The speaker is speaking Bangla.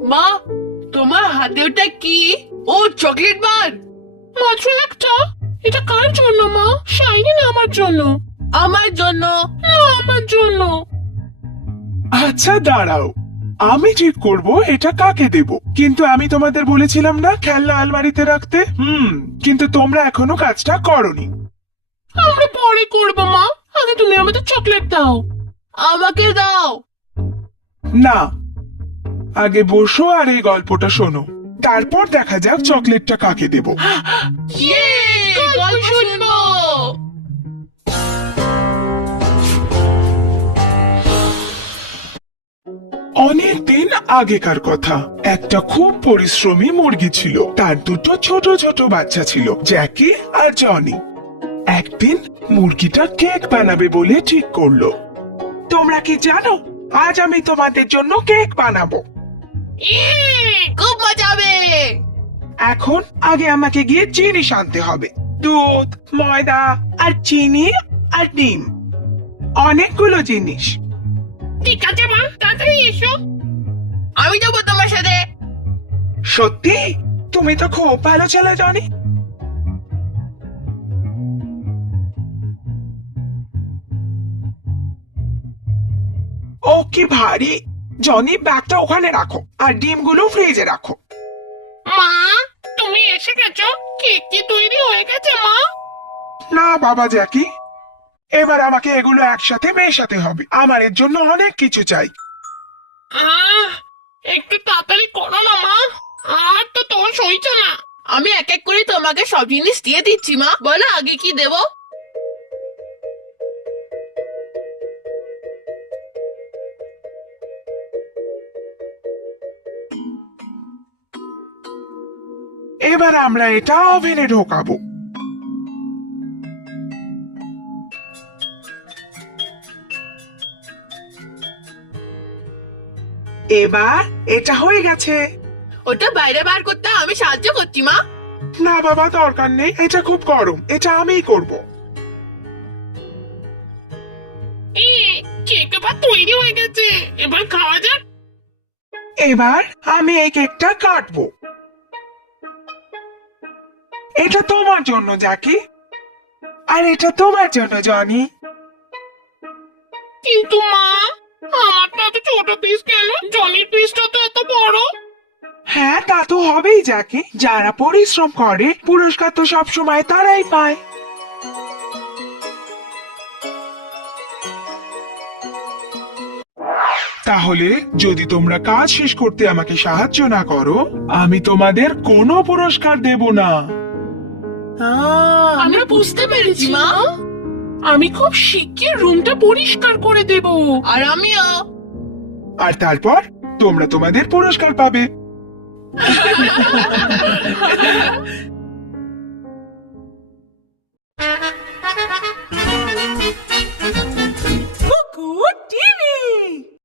মা, তোমার হাতে ওটা কি? ও চকলেট বার। মাত্র একটা। এটা কার জন্য মা? শাইনি না আমার জন্য? আমার জন্য। না, আমার জন্য। আচ্ছা দাঁড়াও, আমি ঠিক করব এটা কাকে দেব। কিন্তু আমি তোমাদের বলেছিলাম না খেলনা আলমারিতে রাখতে। কিন্তু তোমরা এখনো কাজটা করোনি। আমরা পরে করবো মা, আগে তুমি আমাদের চকলেট দাও। আমাকে দাও। না, আগে বসো আর এই গল্পটা শোনো, তারপর দেখা যাক চকলেটটা কাকে দেব। ইয়ে, গল্প শুনবো। অনেক দিন আগেকার কথা, একটা খুব পরিশ্রমী মুরগি ছিল। তার দুটো ছোট ছোট বাচ্চা ছিল, জ্যাকি আর জনি। একদিন মুরগিটা কেক বানাবে বলে ঠিক করলো। তোমরা কি জানো, আজ আমি তোমাদের জন্য কেক বানাবো। খুব মজা হবে। এখন আগে আমাকে গিয়ে জিনিস আনতে হবে। দুধ, ময়দা আর চিনি আর ডিম, অনেকগুলো জিনিস। ঠিক আছে মা, তাড়াতাড়ি এসো। আমি যাবো তোমার সাথে। সত্যি? তুমি তো খুব ভালো ছেলে জনি। ও কি ভারী। জনি, ব্যাগটা ওখানে রাখো আর ডিমগুলো ফ্রিজে রাখো। মা, তুমি এসে গেছো? কেক কি তৈরি হয়ে গেছে মা? না বাবা জ্যাকি, এবার আমাকে এগুলো একসাথে মেশাতে হবে। আমার এর জন্য অনেক কিছু চাই। একটু তাড়াতাড়ি করো না মা, আর তো তোমার সইছে না। আমি এক এক করে তোমাকে সব জিনিস দিয়ে দিচ্ছি মা। বলো আগে কি দেবো? এবার আমরা এটা ওভেনে ঢোকাবো। এবার এটা হয়ে গেছে। ওটা বাইরে বার করতে আমি সাহায্য করছি মা। না বাবা, দরকার নেই, এটা খুব গরম, এটা আমিই করব। কেক এবার তৈরি হয়ে গেছে, এবার খাওয়া যাক। এবার আমি এই কেকটা কাটবো। এটা তোমার জন্য জ্যাকি, আর এটা তোমার জন্য জনি। কিন্তু মা, আমারটা এত ছোট পিস কেন? জনির পিসটা তো এত বড়। হ্যাঁ, তা তো হবেই জ্যাকি। যারা পরিশ্রম করে পুরস্কার তো সব সময় তারাই পায়। তাহলে যদি তোমরা কাজ শেষ করতে আমাকে সাহায্য না করো, আমি তোমাদের কোনো পুরস্কার দেব না। আমরা বুঝতে পেরেছি মা। আমি খুব শিগগির রুমটা পরিষ্কার করে দেব। আর আমিও। আর তারপর তোমরা তোমাদের পুরস্কার পাবে।